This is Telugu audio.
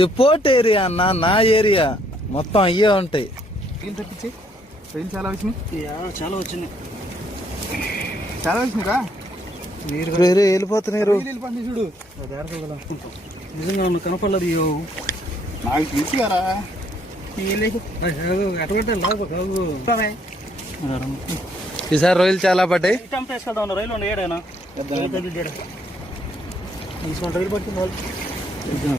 ఇది పోర్ట్ ఏరియా అన్న, నా ఏరియా మొత్తం అయ్యే ఉంటాయి. రైలు తప్పించి రైలు చాలా వచ్చినాయి, చాలా వచ్చినాయి, చాలా వచ్చినాయిరా. వేరే వెళ్ళిపోతున్నారు. వెళ్ళిపోతుంది చూడు. నిజంగా కనపడలేదు. నాకు తెలుసు కదా. ఈసారి రొయ్యలు చాలా పడ్డాయి. వేసుకెళ్తా రైలు ఉండే ఏడైనా రైలు పట్టింది వాళ్ళు.